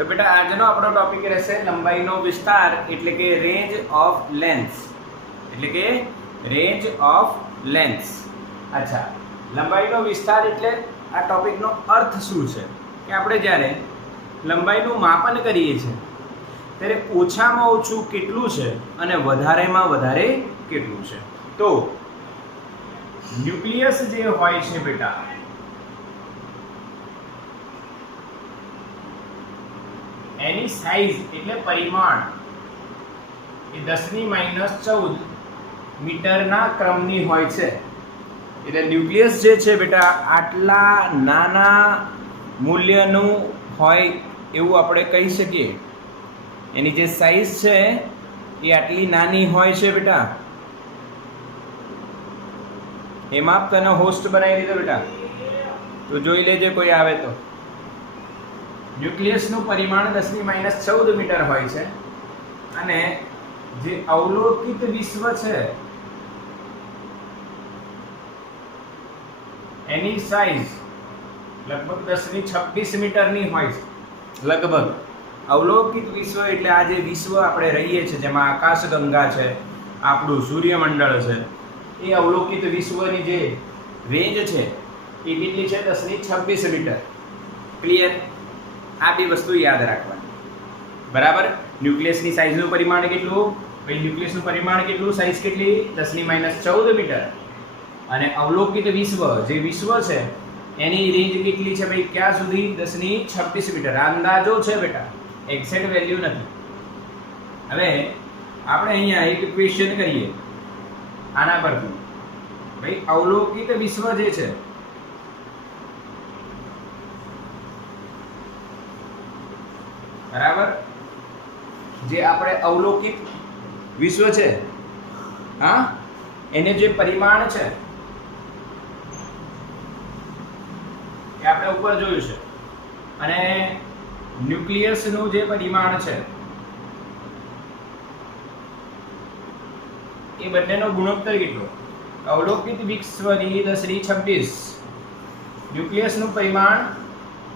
તો બેટા આજનો આપણો ટોપિક રહેશે લંબાઈનો વિસ્તાર એટલે કે રેન્જ ઓફ લેન્થ્સ એટલે કે રેન્જ ઓફ લેન્થ્સ. અચ્છા, લંબાઈનો વિસ્તાર એટલે આ ટોપિકનો અર્થ શું છે કે આપણે જ્યારે લંબાઈનું માપન કરીએ છીએ ત્યારે ઓછામાં ઓછું કેટલું છે અને વધારેમાં વધારે કેટલું છે. તો ન્યુક્લિયસ જે હોય છે બેટા એની સાઇઝ એટલે પરિમાણ એ 10⁻14 મીટરના ક્રમની હોય છે. એટલે ન્યુક્લિયસ જે છે બેટા આટલા નાના મૂલ્યનું હોય એવું આપણે કહી શકીએ. એની જે સાઇઝ છે એ આટલી નાની હોય છે બેટા. એ માપ તને હોસ્ટ બનાવી દીધો બેટા, તો જોઈ લેજે કોઈ આવે તો. ન્યુક્લિયસનું પરિમાણ 10⁻14 મીટર હોય છે અને જે અવલોકિત વિશ્વ છે એની સાઇઝ લગભગ 10⁻26 મીટરની હોય છે. લગભગ અવલોકિત વિશ્વ એટલે આ જે વિશ્વ આપણે રહીએ છીએ જેમાં આકાશગંગા છે, આપણું સૂર્યમંડળ છે, એ અવલોકિત વિશ્વની જે રેન્જ છે એ કેટલી છે? 10⁻26 મીટર. ક્લિયર? આ બે વસ્તુ યાદ રાખવાની. બરાબર. ન્યુક્લિયસની સાઇઝનું પરિમાણ કેટલું? ભાઈ ન્યુક્લિયસનું પરિમાણ કેટલું? સાઇઝ કેટલી? 10⁻14 મીટર. અને અવલોકિત વિશ્વ જે વિશ્વ છે એની રેન્જ કેટલી છે ભાઈ? ક્યાં સુધી? 10⁻26 મીટર. આ અંદાજો છે બેટા, એક્ઝેક્ટ વેલ્યુ નથી. હવે આપણે અહીંયા એક ક્વેશ્ચન કરીએ આના પરથી. ભાઈ અવલોકિત વિશ્વ જે છે બરાબર, જે આપણે અવલોકિત વિશ્વ છે હા એને જે પરિમાણ છે એ આપણે ઉપર જોયું છે. અને ન્યુક્લિયસનું જે પરિમાણ છે એ બંનેનો ગુણોત્તર કેટલો? અવલોકિત વિશ્વની 10⁻26, ન્યુક્લિયસનું પરિમાણ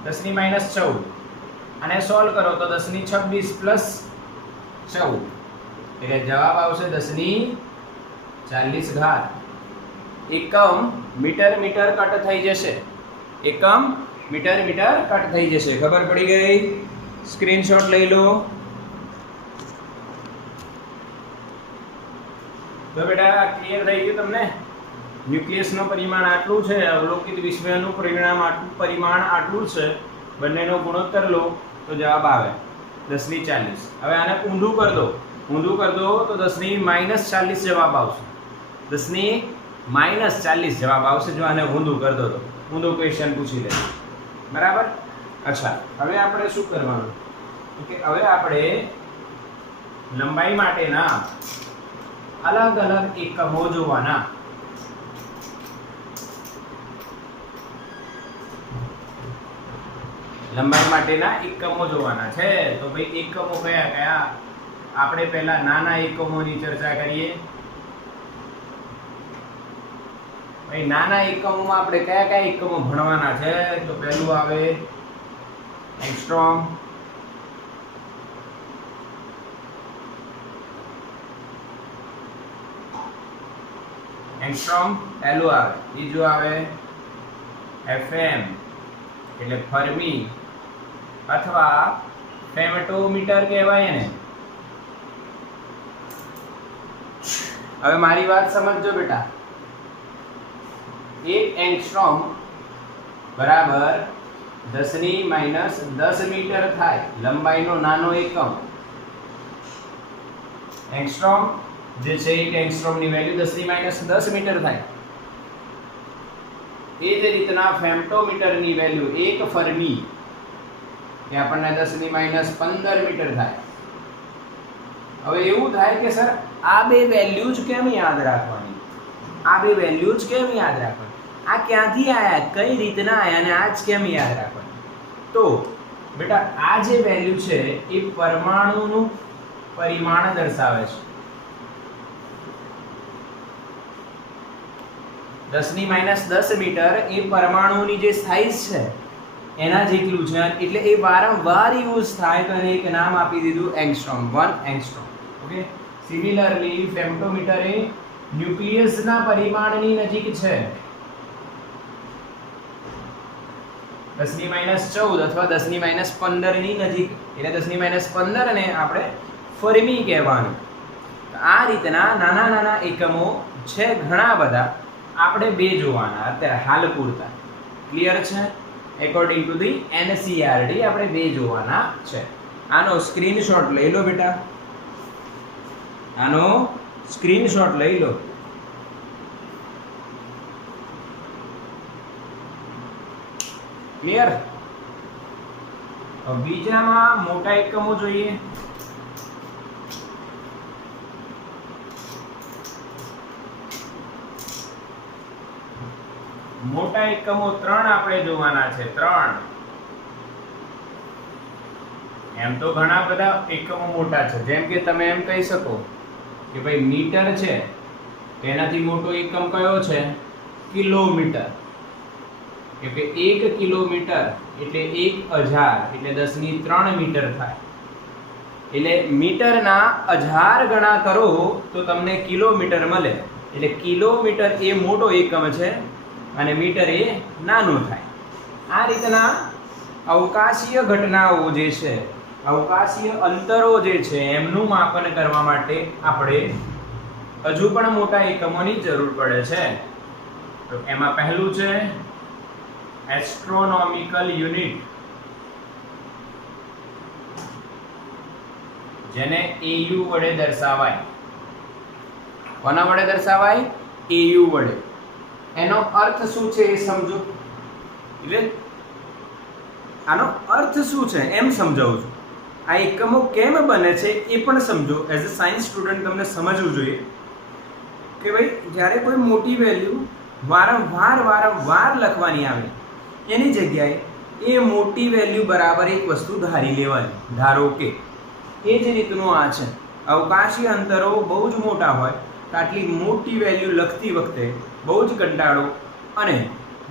10⁻14 અને સોલ્વ કરો તો 10⁻26 પ્લસ 14 એટલે જવાબ આવશે 10⁻40 ઘાત. એકમ મીટર મીટર કટ થઈ જશે. એકમ મીટર મીટર કટ થઈ જશે. ખબર પડી ગઈ? સ્ક્રીનશોટ લઈ લો. તો બેટા ક્લિયર થઈ ગયું તમને? ન્યુક્લિયસનું પરિમાણ આટલું છે, અવલોકિત વિશ્વનું પરિમાણ આટલું છે, બંનેનો ગુણોત્તર લો તો જવાબ આવે 10⁻40. હવે આને ઊંધું કરી દો તો 10⁻40 જવાબ આવશે. 10⁻40 જવાબ આવશે જો આને ઊંધું કરી દો તો. ઊંધો ક્વેશ્ચન પૂછી લે. બરાબર. અચ્છા, હવે આપણે શું કરવાનું કે હવે આપણે લંબાઈ માટેના અલગ અલગ એકમો જોવાના. લંબાઈ માટેના એકમો જોવાના છે. તો ભાઈ એકમો કયા કયા? આપણે પહેલા નાના એકમોની ચર્ચા કરીએ. ભાઈ નાના એકમોમાં આપણે કયા કયા એકમો ભણવાના છે? તો પહેલું આવે એંગસ્ટ્રોમ, પહેલું આવે. બીજું આવે FM એટલે ફર્મી અથવા ફેમટોમીટર કહેવાય ને. હવે મારી વાત સમજજો બેટા. એક એંગસ્ટ્રોમ બરાબર 10⁻10 મીટર થાય. લંબાઈનો નાનો એકમ એંગસ્ટ્રોમ જે છે એક એંગસ્ટ્રોમની વેલ્યુ 10⁻10 મીટર થાય. એ જ રીતના ફેમટોમીટરની વેલ્યુ 1 ફર્મી એ આપણને 10⁻15 મીટર થાય. હવે એવું થાય કે સર આ બે વેલ્યુ જ કેમ યાદ રાખવાની? આ બે વેલ્યુ જ કેમ યાદ રાખવાની? આ ક્યાંથી આયા? કઈ રીતના આયા અને આ જ કેમ યાદ રાખવાની? તો બેટા આ જે વેલ્યુ છે એ પરમાણુનું પરિમાણ દર્શાવે છે. 10⁻10 મીટર એ પરમાણુની જે સાઇઝ છે એના જેટલું છે, એટલે એ વારંવાર યુઝ થાય તો એને એક નામ આપી દીધું એંગસ્ટ્રોમ, 1 એંગસ્ટ્રોમ. ઓકે. સિમિલરલી ફેમ્ટોમીટર એ ન્યુક્લિયસના પરિમાણની નજીક છે. 10⁻14 અથવા 10⁻15 ની નજીક, એટલે 10⁻15 ને આપણે ફર્મી કહેવાનું. આ રીતના નાના નાના એકમો છે ઘણા બધા, આપણે બે જોવાના અત્યારે હાલ પૂરતા. ક્લિયર છે? એકોર્ડિંગ ટુ ધી NCERT આપણે બે જોવાના છે. આનો સ્ક્રીનશોટ લઈ લો બેટા, આનો સ્ક્રીનશોટ લઈ લો. ક્લિયર? બીજામાં મોટા એકમો જોઈએ. મોટા એકમો 3 આપણે જોવાના છે. 3 એમ તો ઘણા બધા એકમો મોટા છે, જેમ કે તમે એમ કહી શકો કે ભાઈ મીટર છે, તેનાથી મોટો એકમ કયો છે? કિલોમીટર. કે 1 કિલોમીટર એટલે 1000 એટલે 10⁻³ મીટર થાય. એટલે મીટરના 1000 ગણા કરો તો તમને કિલોમીટર મળે. એટલે કિલોમીટર એ મોટો એકમ છે અને મીટર એ નાનું થાય. આ રીતના અવકાશીય ઘટનાઓ જે છે, અવકાશીય અંતરો જે છે, એમનું માપન કરવા માટે આપણે હજુ પણ મોટા એકમોની જરૂર પડે છે. તો એમાં પહેલું છે એસ્ટ્રોનોમિકલ યુનિટ, જેને AU વડે દર્શાવાય. કોના વડે દર્શાવાય? AU વડે. એનો અર્થ શું છે એ સમજો. એટલે આનો અર્થ શું છે એમ સમજાવું છું. આ એકમો કેમ બને છે એ પણ સમજો. એઝ અ સાયન્સ સ્ટુડન્ટ તમને સમજવું જોઈએ કે ભાઈ જ્યારે કોઈ મોટી વેલ્યુ વારંવાર લખવાની આવે, એની જગ્યાએ એ મોટી વેલ્યુ બરાબર એક વસ્તુ ધારી લેવાની. ધારો કે એ જ રીતનું આ છે. અવકાશી અંતરો બહુ જ મોટા હોય તો આટલી મોટી વેલ્યુ લખતી વખતે બહુ જ કંટાળો અને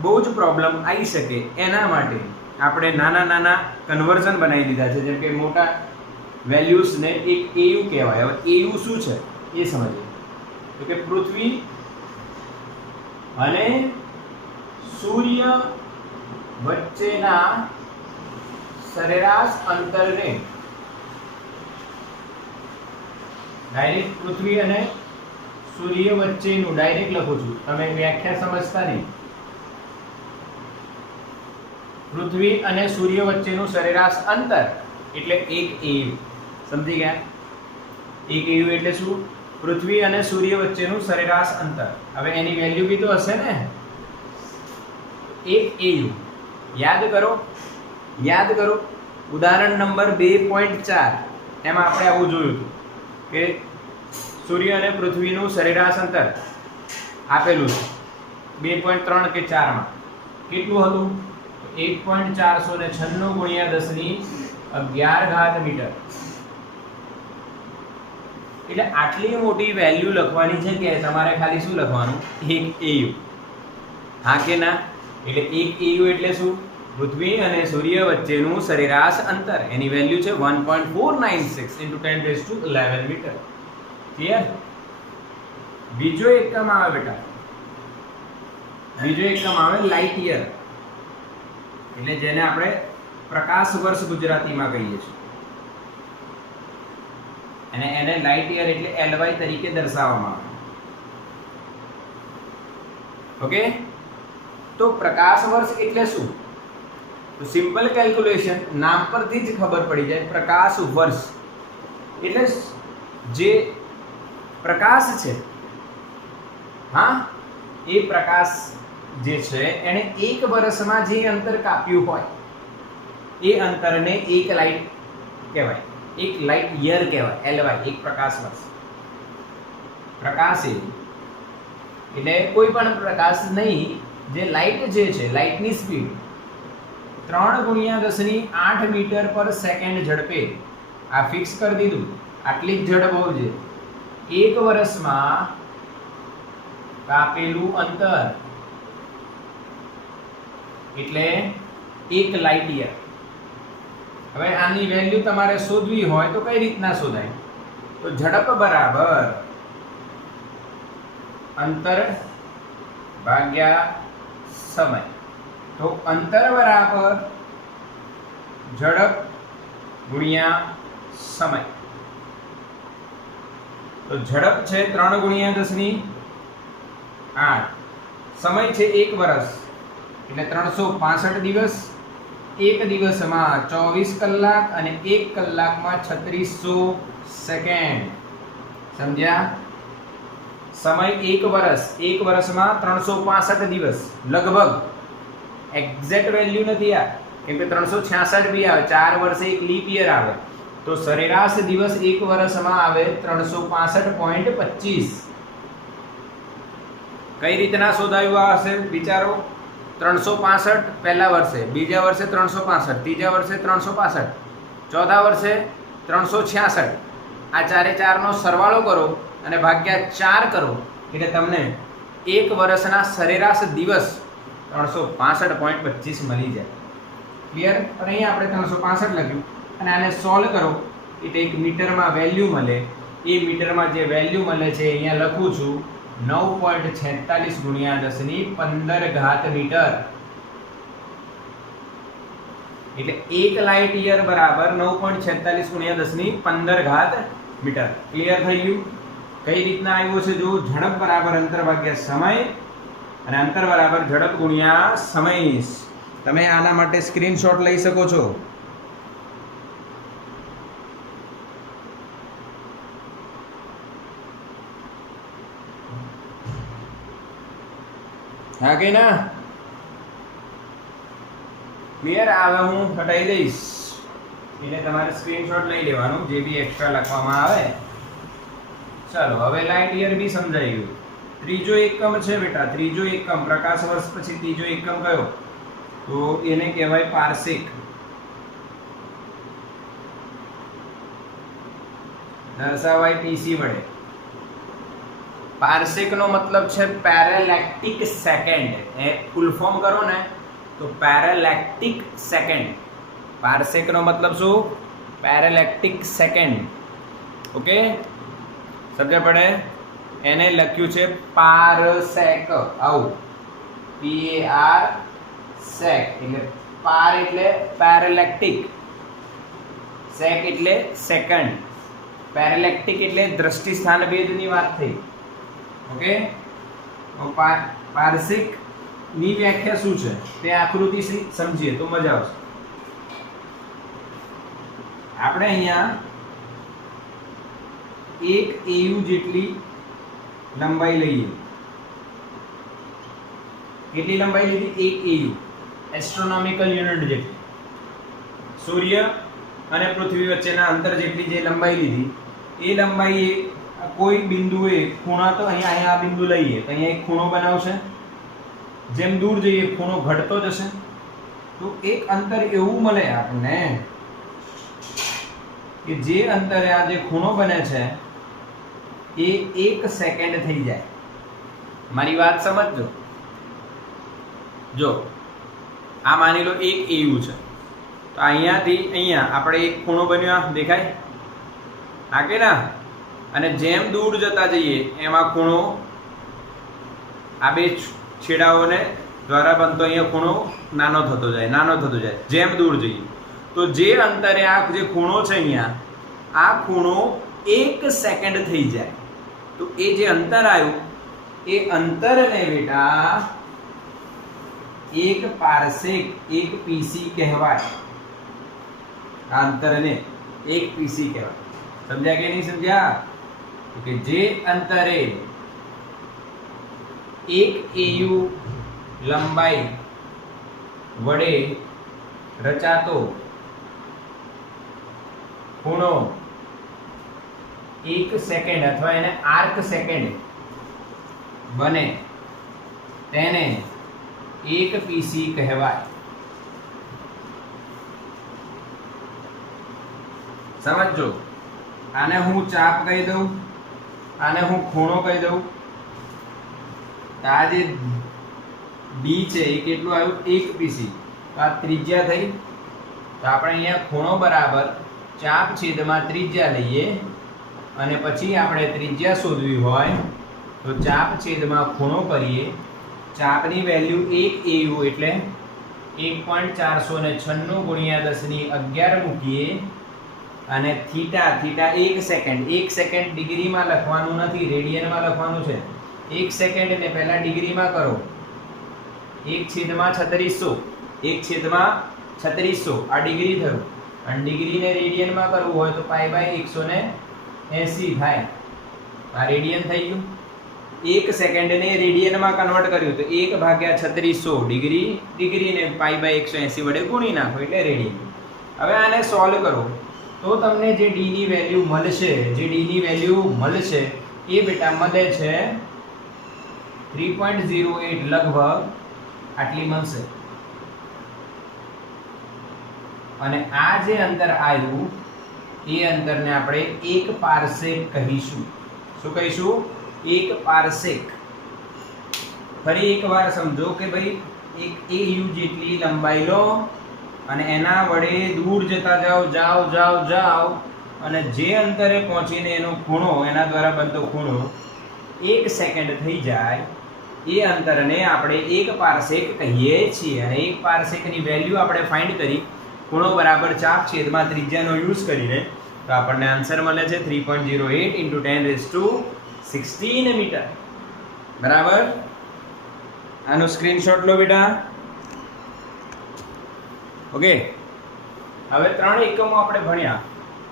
બહુ જ પ્રોબ્લેમ આવી શકે. એના માટે આપણે નાના નાના કન્વર્ઝન બનાવી દીધા છે. જેમ કે મોટા વેલ્યુઝને એક AU કહેવાય. હવે AU શું છે એ સમજીએ. તો કે પૃથ્વી અને સૂર્ય વચ્ચેના સરેરાશ અંતરને ડાયરેક્ટ પૃથ્વી અને સૂર્ય વચ્ચેનું ડાયરેક્ટ લખું છું, તમે વ્યાખ્યા સમજતા નહીં. પૃથ્વી અને સૂર્ય વચ્ચેનું સરેરાશ અંતર એટલે 1 AU. સમજી ગયા? 1 AU એટલે શું? પૃથ્વી અને સૂર્ય વચ્ચેનું સરેરાશ અંતર. હવે એની વેલ્યુ બી તો હશે ને. 1 AU યાદ કરો. ઉદાહરણ નંબર 2.4 એમાં આપણે આવું જોયું હતું કે સૂર્ય અને પૃથ્વીનું સરેરાશ અંતર આપેલું છે 2.3 કે 4 માં. કેટલું હતું? 1.496 × 10⁻11 મીટર. એટલે આટલી મોટી વેલ્યુ લખવાની જગ્યાએ તમારે ખાલી શું લખવાનું? 1 AU. હા કે ના? એટલે 1 AU એટલે શું? પૃથ્વી અને સૂર્ય વચ્ચેનું સરેરાશ અંતર. એની વેલ્યુ છે 1.496 × 10⁻11 મીટર. ક્લિયર? બીજો એકમ આવે બેટા, બીજો એકમ આવે લાઇટ યર. એટલે જેને આપણે પ્રકાશ વર્ષ ગુજરાતીમાં કહીએ છીએ. અને એને લાઇટ યર એટલે LY તરીકે દર્શાવવામાં આવે. ઓકે? તો પ્રકાશ વર્ષ એટલે શું? તો સિમ્પલ કેલ્ક્યુલેશન, નામ પરથી જ ખબર પડી જાય. પ્રકાશ વર્ષ એટલે જે પ્રકાશ છે, હા, એ પ્રકાશ જે છે એને એક વર્ષમાં જે અંતર કાપ્યું હોય એ અંતરને એક લાઇટ કહેવાય, એક લાઇટ યર કહેવાય. LY એક પ્રકાશ વર્ષ. પ્રકાશ એટલે કોઈ પણ પ્રકાશ નહીં, જે લાઇટ જે છે, લાઇટની સ્પીડ 3 × 10⁸ મીટર/સેકન્ડ ઝડપે, આ ફિક્સ કરી દીધું. આટલી જ ઝડપ હોવી જોઈએ. એક વર્ષમાં કાપેલું અંતર એટલે 1 લાઇટ યર. હવે આની વેલ્યુ તમારે શોધવી હોય તો કઈ રીતના શોધાય? તો ઝડપ બરાબર અંતર ભાગ્યા સમય. તો અંતર બરાબર ઝડપ ગુણ્યા સમય. તો ઝડપ છે 3 ગુણ્યા 10⁸. સમય છે 1 વર્ષ એટલે 365 દિવસ. એક દિવસમાં 24 કલાક અને 1 કલાકમાં 3600 સેકન્ડ. સમજ્યા? સમય 1 વર્ષ, 1 વર્ષમાં 365 દિવસ લગભગ. એક્ઝેક્ટ વેલ્યુ નથી આ, કેમ કે 366 બી આવે, 4 વર્ષે એક લીપ યર આવે, તો સરેરાશ દિવસ 1 વર્ષમાં આવે 365.25. કઈ રીતના શોધાયું આ હશે વિચારો? 365 પહેલા વર્ષે, બીજા વર્ષે 365, ત્રીજા વર્ષે 365, ચોથા વર્ષે 366. આ ચારે ચારનો સરવાળો કરો અને ભાગ્યા 4 કરો એટલે તમને 1 વર્ષના સરેરાશ દિવસ 365.25 મળી જાય. ક્લિયર? અને અહીંયા આપણે 365 લખ્યું અને આને સોલ્વ કરો એટલે એક મીટરમાં વેલ્યુ મળે. એ મીટરમાં જે વેલ્યુ મળે છે અહીંયા લખું છું 9.46 ગુણ્યા 10⁻15 મીટર. એટલે 1 લાઇટ યર બરાબર 9.46 ગુણ્યા 10⁻15 મીટર. ક્લિયર થઈ ગયું? કઈ રીતના આવ્યો છે જો? ઝડપ બરાબર અંતર ભાગ્યા સમય અને અંતર બરાબર ઝડપ ગુણ્યા સમય. તમે આના માટે સ્ક્રીનશોટ લઈ શકો છો. હા કે ના? ક્લિયર? આવે હું હટાવી દઈશ એટલે તમારે સ્ક્રીનશોટ લઈ લેવાનું જે બી એક્સ્ટ્રા લખવામાં આવે. ચાલો હવે લાઇટ યર બી સમજાઈ ગયું. ત્રીજો એકમ છે બેટા, ત્રીજો એકમ પ્રકાશ વર્ષ પછી ત્રીજો એકમ કયો? તો એને કહેવાય પારસેક. દર્શાવાય પીસી વડે. પારસેક નો મતલબ છે પેરાલેક્ટિક સેકન્ડ. એ ફૂલ ફોર્મ કરો ને તો પેરાલેક્ટિક સેકન્ડ. પારસેક નો મતલબ શું? પેરાલેક્ટિક સેકન્ડ. ઓકે, સમજ પડે? એને લખ્યું છે પારસેક. આવું PAR સેક એટલે પાર એટલે પેરાલેક્ટિક, સેક એટલે સેકન્ડ, પેરાલેક્ટિક એટલે દ્રષ્ટિ સ્થાન ભેદની વાત થઈ. ઓકે, પારસેક ની વ્યાખ્યા શું છે તે આકૃતિ સમજીએ તો મજા આવશે. આપણે અહીંયા 1 AU જેટલી લંબાઈ લઈએ. કેટલી લંબાઈ લીધી? 1 AU, એસ્ટ્રોનોમિકલ યુનિટ જેટલી. સૂર્ય અને પૃથ્વી વચ્ચેના અંતર જેટલી જે લંબાઈ લીધી એ લંબાઈ કોઈ બિંદુએ ખૂણા, તો અહીંયા આ બિંદુ લઈએ તો અહીંયા એક ખૂણો બનાવશે. જેમ દૂર જઈએ ખૂણો ઘટતો જશે. તો એક અંતર એવું મળે આપણને કે જે અંતરે આ જે ખૂણો બને છે એ 1 સેકન્ડ થઈ જાય. મારી વાત સમજજો. જો આ માની લો 1 AU છે, તો અહીંયાથી અહીંયા આપણે એક ખૂણો બન્યો, દેખાય? હા કે ના? અને જેમ દૂર જતા જઈએ એમાં ખૂણો, આ બે છેડાઓને દ્વારા બનતો અહીંયા ખૂણો નાનો થતો જાય, નાનો થતો જાય જેમ દૂર જઈએ. તો જે અંતરે આ જે ખૂણો છે અહીંયા, આ ખૂણો 1 સેકન્ડ થઈ જાય. તો એ જે અંતર આવ્યું એ અંતરને બેટા 1 પારસેક, 1 પીસી કહેવાય. આ અંતરને 1 પીસી કહેવાય. સમજ્યા કે નહીં સમજ્યા? કે જે અંતરે 1 AU લંબાઈ વડે રચાતો ખૂણો 1 સેકન્ડ અથવા એને આર્ક સેકન્ડ બને તેને 1 પીસી કહેવાય. સમજો? આને હું ચાપ કહી દઉં, આને હું ખૂણો કહી દઉં. આ જે D છે એ કેટલું આવ્યું? 1 પીસી. તો આ ત્રિજ્યા થઈ. તો આપણે અહીંયા ખૂણો બરાબર ચાપ છેદમાં ત્રિજ્યા લઈએ અને પછી આપણે ત્રિજ્યા શોધવી હોય તો ચાપ છેદમાં ખૂણો કરીએ. ચાપની વેલ્યુ 1 AU એટલે 1.496 ગુણ્યા 1011 મૂકીએ અને થીટા 1 સેકન્ડ ડિગ્રીમાં લખવાનું નથી, રેડિયનમાં લખવાનું છે. 1 સેકન્ડને પહેલા ડિગ્રીમાં કરો. 1/3600 આ ડિગ્રી થયું અને ડિગ્રીને રેડિયનમાં કરવું હોય તો π/180 થાય. આ રેડિયન થઈ ગયું. 1 સેકન્ડને રેડિયનમાં કન્વર્ટ કર્યું તો 1/3600 ડિગ્રીને π/180 વડે ગુણી નાખો એટલે રેડિયન. હવે આને સોલ્વ કરો તો તમને જે d ની વેલ્યુ મળશે એ બેટા મળે છે 3.08 લગભગ આટલી મળશે. અને આ જે અંતર આવ્યું એ અંતરને આપણે 1 પારસેક કહીશું. શું કહીશું? 1 પારસેક. ફરી એકવાર સમજો કે ભાઈ એક AU જેટલી લંબાઈ લો અને એના વડે દૂર જતા જાઓ અને જે અંતરે પહોંચીને એનો ખૂણો, એના દ્વારા બનતો ખૂણો 1 સેકન્ડ થઈ જાય એ અંતરને આપણે 1 પારસેક કહીએ છીએ. અને 1 પારસેકની વેલ્યુ આપણે ફાઇન્ડ કરી ખૂણો બરાબર ચાપ છેદમાં ત્રિજ્યાનો યુઝ કરીને તો આપણને આન્સર મળે છે 3.08 × 1016 મીટર. બરાબર. આનો સ્ક્રીનશોટ લો બેટા. ઓકે. હવે 3 એકમો આપણે ભણ્યા,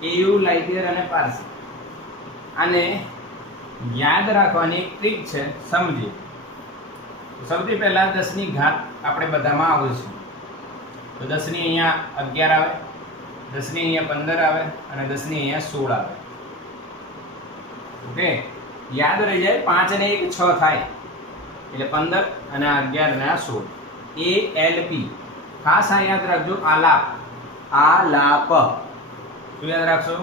AU, લાઇટ યર અને પારસેક. આને યાદ રાખવાની એક ટ્રીક છે, સમજીએ. સૌથી પહેલા 10 ની ઘાત આપણે બધામાં આવે છે. તો 10 ની અહીંયા 11 આવે, 10 ની અહીંયા 15 આવે અને 10 ની અહીંયા 16 આવે. ઓકે, યાદ રહી જાય. 5 અને 1 6 થાય એટલે 15 અને 11 ને 16. ALP ખાસ આ યાદ રાખજો. આલાપ. શું યાદ રાખશો?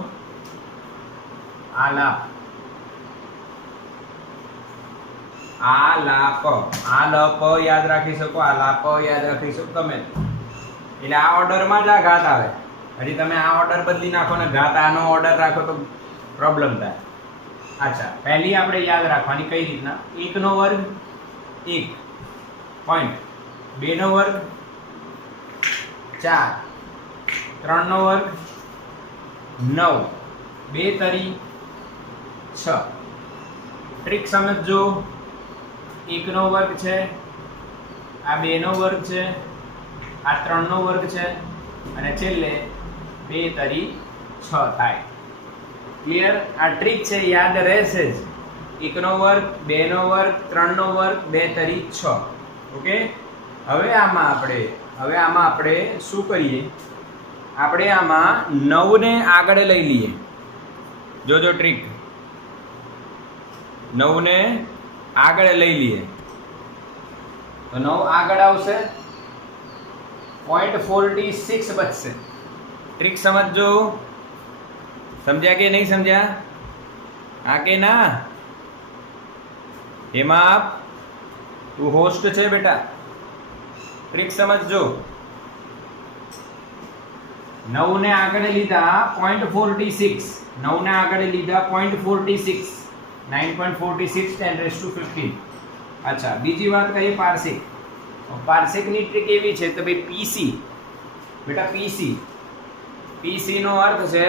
આલાપ. આલપ યાદ રાખી શકો, આલાપ યાદ રાખી શકો તમે. એટલે આ ઓર્ડરમાં જ આ ઘાત આવે. હજી તમે આ ઓર્ડર બદલી નાખો ને ઘાત આનો ઓર્ડર રાખો તો પ્રોબ્લેમ થાય. અચ્છા, પહેલી આપણે યાદ રાખવાની કઈ રીતના? 1 નો વર્ગ 1 પોઈન્ટ, 2 નો વર્ગ 4, 3 નો વર્ગ 9, 2 તરી 6. ટ્રીક સમજજો. 1 નો વર્ગ છે, આ 2 નો વર્ગ છે, આ 3 નો વર્ગ છે અને છેલ્લે 2 તરી 6 થાય. ક્લિયર? આ ટ્રીક છે, યાદ રહેશે જ. 1 નો વર્ગ, 2 નો વર્ગ, 3 નો વર્ગ, 2 તરી 6. ઓકે. હવે આમાં આપણે શું કરીએ? આપણે આમાં 9 ને આગળ લઈ લઈએ. જોજો ટ્રીક. 9 ને આગળ લઈ લઈએ તો 9 આગળ આવશે, 0.46 બચશે. ટ્રીક સમજજો. સમજ્યા કે નહીં સમજ્યા? હા કે ના? એમાં તું હોસ્ટ છે બેટા. ટ્રીક સમજજો. 9 ને આગળ લીધા 0.46, 9 ને આગળ લીધા 0.46, 9.46 10⁻15. અચ્છા, બીજી વાત કહીએ પારસેક. પારસેકની ટ્રીક એવી છે તો ભાઈ પીસી બેટા, પીસી નો અર્થ છે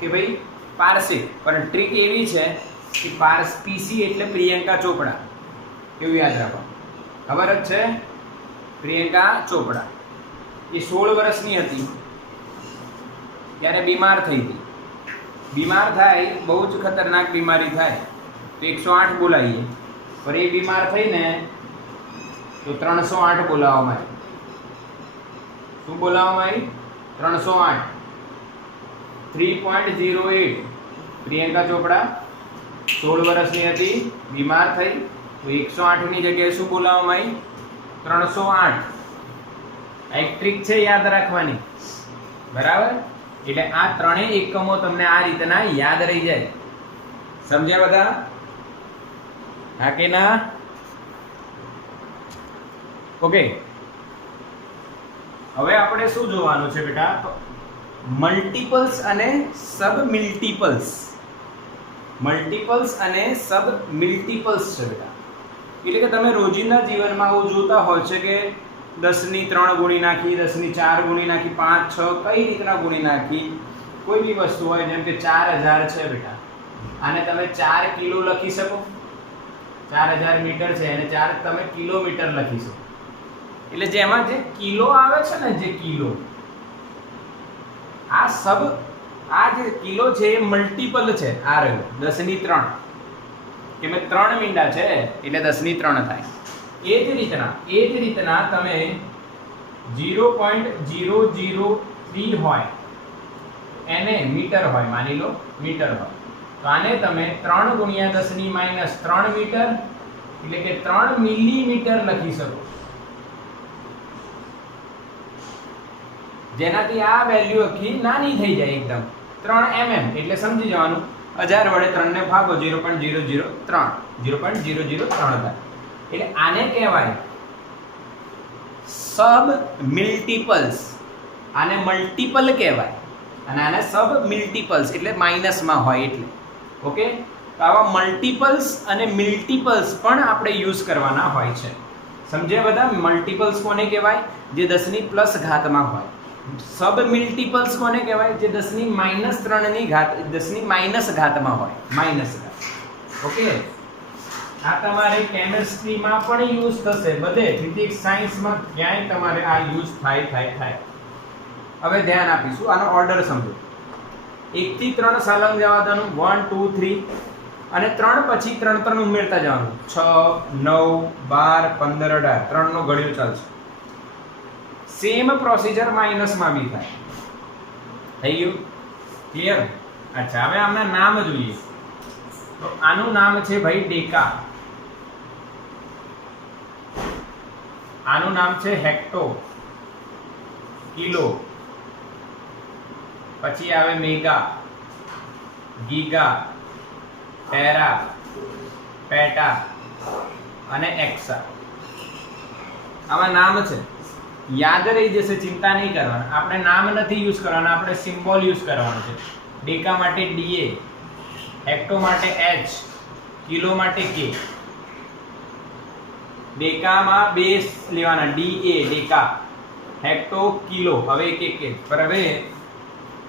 કે ભાઈ પારસેક. પણ ટ્રીક એવી છે કે પીસી એટલે પ્રિયંકા ચોપડા. કેવું યાદ રાખો? ખબર જ છે? પ્રિયંકા ચોપડા એ 16 વર્ષની હતી ત્યારે બીમાર થઈ હતી. બીમાર થાય, બહુ જ ખતરનાક બીમારી થાય તો 108 બોલાવીએ. પણ એ બીમાર થઈને તો 308 બોલાવવામાં આવી. શું બોલાવવામાં આવી? 308. 3.08. પ્રિયંકા ચોપડા 16 વર્ષની હતી, બીમાર થઈ તો 108 ની જગ્યાએ શું બોલાવવામાં આવી? 308. એક ટ્રીક છે યાદ રાખવાની. બરાબર? એટલે આ ત્રણેય એકમો તમને આ રીતના યાદ રહી જાય. સમજ્યા બધા? હા કે ના? ઓકે. હવે આપણે શું જોવાનું છે બેટા, તો મલ્ટિપલ્સ અને સબ મલ્ટિપલ્સ, મલ્ટિપલ્સ અને સબ મલ્ટિપલ્સ છે બેટા. એટલે કે તમે રોજિંદા જીવનમાં આવું જોતા હોય છે કે 10 ની 3 ગુણી નાખી, 10 ની 4 ગુણી નાખી, 5 6 કઈ રીતના ગુણી નાખી. કોઈ બી વસ્તુ હોય જેમ કે 4000 છે બેટા, આને તમે 4 કિલો લખી શકો, 4000 મીટર છે અને 4 તમે કિલોમીટર લખી શકો. એટલે જેમાં જે કિલો આવે છે ને, જે કિલો, આ જે કિલો છે એ મલ્ટિપલ છે. આ રહ્યો 10 ની 3, કે મેં 3 મીંડા છે એટલે 10 ની 3 થાય. એ જ રીતના તમે 0.003 હોય એને મીટર હોય, માની લો મીટર હોય, તો આને તમે 3 ગુણ્યા 10 ની માઈનસ 3 મીટર એટલે કે 3 મિલીમીટર લખી શકો. જેનાથી આ વેલ્યુ આખી નાની થઈ જાય એકદમ. 3 mm એટલે સમજી જવાનું 1000 વડે 3 ને ભાગો 0.003 થાય. એટલે આને કહેવાય સબ મલ્ટિપલ્સ. આને મલ્ટિપલ કહેવાય અને આને સબ મલ્ટિપલ્સ એટલે માઇનસમાં હોય એટલે. ઓકે, તો આવા મલ્ટિપલ્સ અને મલ્ટિપલ્સ પણ આપણે યુઝ કરવાના હોય છે. સમજ્યા બધા? મલ્ટિપલ્સ કોને કહેવાય? જે 10 ની પ્લસ ઘાતમાં હોય. સબ મલ્ટિપલ્સ કોને કહેવાય? જે 10 ની માઈનસ 3 ની ઘાત, 10 ની માઈનસ ઘાતમાં હોય, માઈનસ ઘાત. ઓકે, આ તમારે કેમિસ્ટ્રીમાં પણ યુઝ થશે, બધે ફિઝિક્સ સાયન્સમાં ક્યાંય તમારે આ યુઝ થાય. હવે ધ્યાન આપીશું, આનો ઓર્ડર સમજો. 1 થી 3 સાલંગ જવા દેવાનું, 1 2 3, અને 3 પછી 3 ઉમેરતા જવાનું. 6 9 12 15 18, 3 નો ઘડિયો ચાલશે. સેમ પ્રોસીજર માઇનસમાં બી થાય. થઈ ગયું? ક્લિયર? અચ્છા, હવે આમના નામ જોઈએ. તો આનું નામ છે ભાઈ ડેકા, આનું નામ છે હેક્ટો, કિલો, પછી આવે મેગા, ગીગા, ટેરા, પેટા અને એક્સા. આવા નામ છે, યાદ રહી જશે, ચિંતા નહીં કરવાની. આપણે નામ નથી યુઝ કરવાના, આપણે સિમ્બોલ યુઝ કરવાનો છે. ડેકા માટે DA, હેક્ટો માટે H, કિલો માટે K. ડેકામાં બેસ લેવાના, DA ડેકા, હેક્ટો, કિલો. હવે એક પર હવે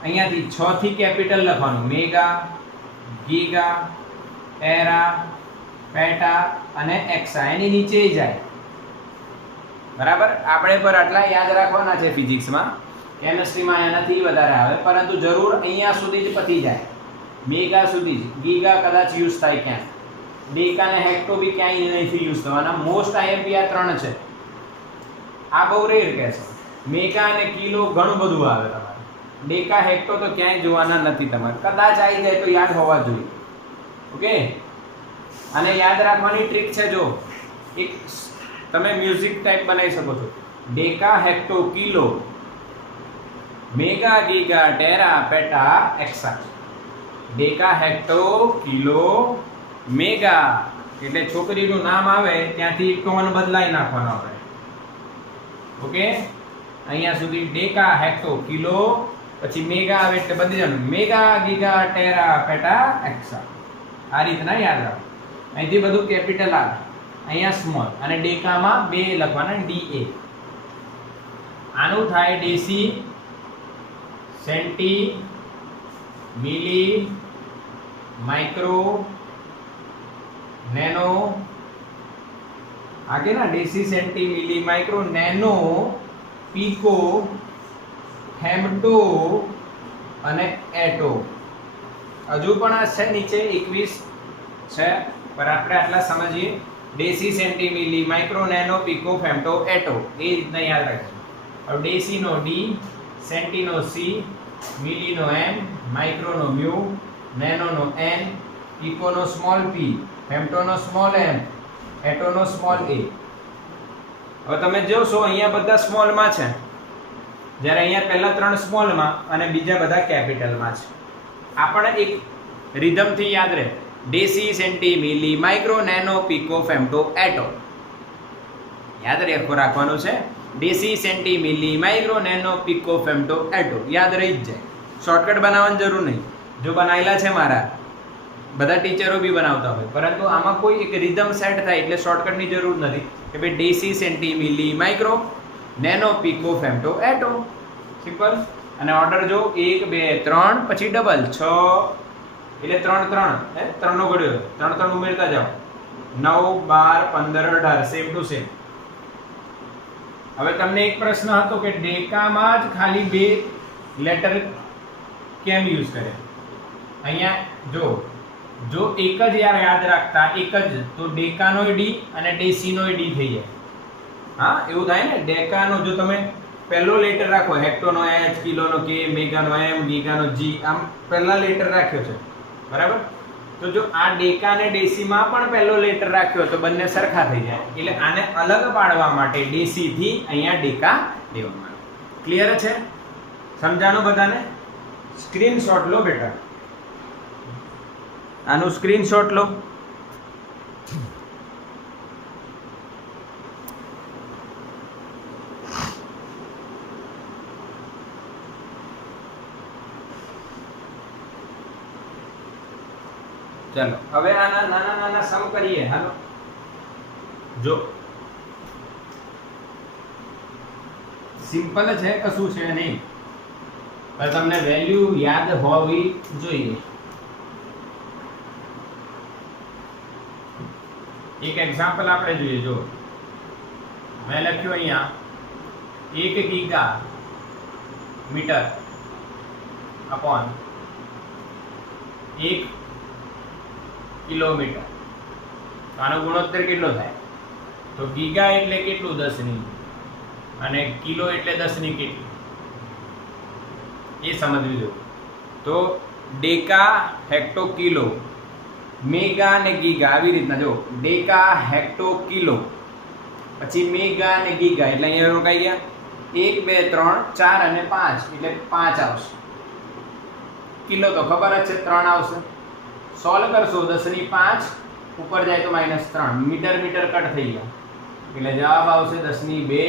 અહીંયાથી 6 થી કેપિટલ લખવાનું, મેગા, ગીગા, ટેરા, પેટા અને એક્સા. એની નીચે જાય. બરાબર? આપણે પર આટલા યાદ રાખવાના છે ફિઝિક્સમાં. કેમિસ્ટ્રીમાં એનાથી વધારે આવે, પરંતુ જરૂર અહીંયા સુધી જ પતી જાય, મેગા સુધી જ. ગીગા કદાચ યુઝ થાય ક્યાં, ડેકા ને હેક્ટો બી ક્યાંય નથી યુઝ થવાના. મોસ્ટ IMP આ 3 છે. આ બહુ રેર કે છે. મેગા અને કિલો ઘણું બધું આવે તમારે. ડેકા હેક્ટો તો ક્યાંય જોવાના નથી તમારે. કદાચ આવી જાય તો યાદ હોવા જોઈએ. ઓકે, અને યાદ રાખવાની ટ્રીક છે. જો એક તમે મ્યુઝિક ટાઈપ બનાવી શકો છો. Deca, hecto, kilo, mega, giga, tera, peta, exa. Deca, hecto, kilo, mega. એટલે છોકરીનું નામ આવે ત્યાંથી ટોન બદલાઈ નાખવાનો આપણે. ઓકે, અહીંયા સુધી ડેકા, હેક્ટો, કિલો, પછી મેગા આવે એટલે બદલી જવાનું, mega, giga, tera, peta, AXA. આ રીતના યાદ રાખો. અહીંથી બધું કેપિટલ આવે, અહીંયા સ્મોલ, અને ડેકામાં 2 લખવાના, DA. આનું થાય ડેસી, સેન્ટી, મિલી, માઇક્રો, નેનો. आगे ना डेसी, सेंटी, मिली, माइक्रो, नैनो, पीको, हेम्टो અને એટો. હજુ પણ આ છે નીચે 21 છે, પર આપણે આટલા સમજીએ. Deci, centi, milli, micro, nano, pico, femto, atto. એ રીતના યાદ રાખજો. હવે ડેસી નો D, સેન્ટી નો C, મિલી નો M, માઇક્રો નો μ, નેનો નો N, પીકો નો સ્મોલ p, ફેમ્ટો નો સ્મોલ m, એટો નો સ્મોલ a. હવે તમે જોશો અહીંયા બધા સ્મોલમાં છે, જ્યારે અહીંયા પહેલા 3 સ્મોલમાં અને બીજા બધા કેપિટલમાં છે. આપણે એક રિધમથી યાદ રહે, ડેસી, centi, milli, micro, nano, pico, femto, એટો. યાદ રાખવાનું છે. ડેસી, centi, milli, micro, nano, pico, femto, એટો. યાદ રહી જ જાય, શોર્ટકટ બનાવવાની જરૂર નહીં. જો બનાવેલા છે મારા બધા ટીચરો બી બનાવતા હોય, પરંતુ આમાં કોઈ એક રિધમ સેટ થાય એટલે શોર્ટકટની જરૂર નથી કે ભાઈ ડેસી, centi, milli, micro, nano, pico, femto, એટો. Simple. અને ઓર્ડર જો 1 2 3 પછી ડબલ 6 એટલે 3 3 હે 3 નો ઘડ્યો 3 3 ઉમેરતા જાઓ 9 12 15 18 સેમ ટુ સેમ. હવે તમને એક પ્રશ્ન હતો કે ડેકામાં જ ખાલી બે લેટર કેમ યુઝ કરે. અહીંયા જો એક જ યાદ રાખતા એક જ તો ડેકાનો ડી અને ડેસીનો ડી થઈ જાય. હા એવું થાય ને. ડેકાનો જો તમે પહેલો લેટર રાખો, હેક્ટોનો એચ, કિલોનો કે, મેગાનો એમ, ગીગાનો જી, આમ પહેલા લેટર રાખ્યો છે બરાબર. તો જો આ ડેકા અને ડેસીમાં પણ પહેલો લેટર રાખ્યો તો બંને સરખા થઈ જાય. એટલે આને અલગ પાડવા માટે ડેસી થી અહીંયા ડેકા લેવામાં આવે. ક્લિયર છે? સમજાણું બધાને? સ્ક્રીનશોટ લો બેટા, આનું સ્ક્રીનશોટ લો. ચલો હવે આના નાના નાના સમ કરીએ. હાલો જો સિમ્પલ છે, કશું છે નહીં, પણ તમને વેલ્યુ યાદ હોવી જોઈએ. એક એક્ઝામ્પલ આપણે જોઈએ. જો મેં લખ્યું અહીંયા 1 ગીગા મીટર અપોન 1 કિલોમીટર. તો આનો ગુણોત્તર કેટલો થાય? તો ગીગા એટલે કેટલું? 10 ની, અને કિલો એટલે 10 ની કેટલી, એ સમજવું જોઈએ. તો ડેકા, હેક્ટો, કિલો, મેગા અને ગીગા આવી રીતના. જો ડેકા, હેક્ટો, કિલો, પછી મેગા અને ગીગા એટલે અહીંયા રોકાઈ ગયા 1 2 3 4 અને 5 એટલે 5 આવશે. કિલો તો ખબર જ છે 3 આવશે. સોલ્વ કરશો 10 ની 5 ઉપર જાય તો -3. મીટર મીટર કટ થઈ ગયા એટલે જવાબ આવશે 10 ની 2.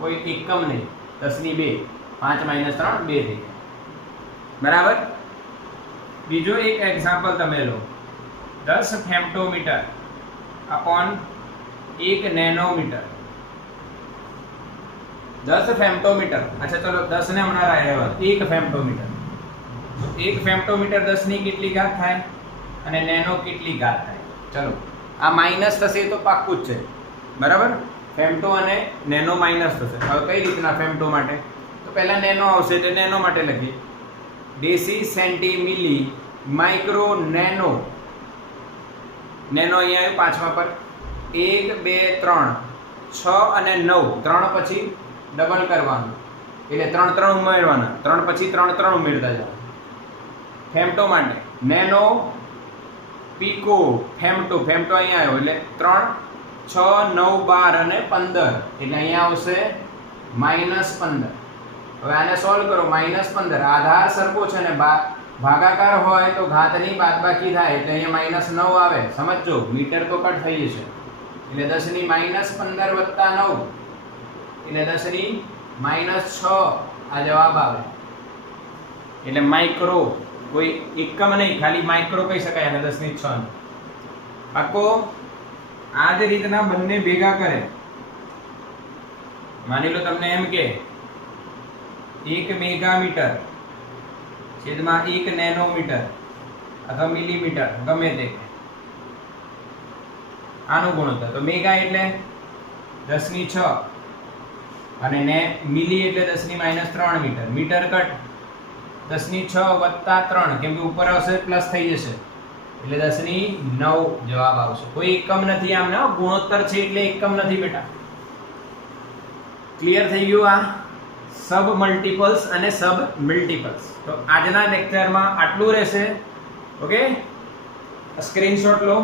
કોઈ એકમ નહીં, 10 ની 2. 5 - 3 2 થઈ ગયા બરાબર. બીજો એક એક્ઝામ્પલ તમે લો. 10 ફેમ્ટોમીટર અપોન 1 નેનોમીટર. 10 ફેમ્ટોમીટર. અચ્છા ચલો 10 ને હમણાં રહેવા. 1 ફેમ્ટોમીટર. 1 ફેમ્ટોમીટર 10 ની કેટલી ઘાત થાય અને નેનો કેટલી ઘાત થાય? ચલો આ માઇનસ થશે તો પાક્કું જ છે બરાબર. ફેમ્ટો અને નેનો માઇનસ થશે. હવે કઈ રીતના ફેમ્ટો માટે? તો પહેલા નેનો આવશે એટલે નેનો માટે લખીએ. ડેસી, centi, milli, micro, nano. Nano અહીંયા આવ્યું પાંચમા પર. 1 2 3 6 અને 9. 3 પછી ડબલ કરવાનું એટલે 3 3 ઉમેરવાના. 3 પછી 3 3 ઉમેરતા જાઓ. ફેમ્ટો માટે નેનો, પિકો, ફેમ્ટો. ફેમ્ટો અહીંયા આવ્યો એટલે 3 6 9 12 અને 15 એટલે અહીંયા આવશે -15. હવે આને સોલ્વ કરો. -15 આધાર સરખો છે ને ભાગાકાર હોય તો ઘાતની બાદબાકી થાય એટલે અહીંયા -9 આવે. સમજજો, મીટર તો કટ થઈ જશે એટલે 10 ની -15 વત્તા 9 એટલે 10 ની -6 આ જવાબ આવે. એટલે માઇક્રો, કોઈ એકમ નહીં, ખાલી માઇક્રો કહી શકાય. અને 10 ની 6 પાકો આ જ રીતના બંને ભેગા કરે. માની લો તમને એમ કે 1 મેગામીટર છેદમાં 1 નેનોમીટર અથવા મિલીમીટર ગમે તે આનું ગુણોત્તર. તો મેગા એટલે 10 ની 6 અને મિલી એટલે 10 ની -3 મીટર. મીટર કટ 10 ની 6 વત્તા 3 કેમ કે ઉપર આવશે પ્લસ થઈ જશે એટલે 10 ની 9 જવાબ આવશે. કોઈ એકમ નથી આમને, ગુણોત્તર છે એટલે એકમ નથી બેટા. ક્લિયર થઈ ગયું? આ સબ મલ્ટિપલ્સ અને સબ મલ્ટિપલ્સ. તો આજના લેક્ચરમાં આટલું રહેશે. ઓકે, સ્ક્રીનશોટ લો.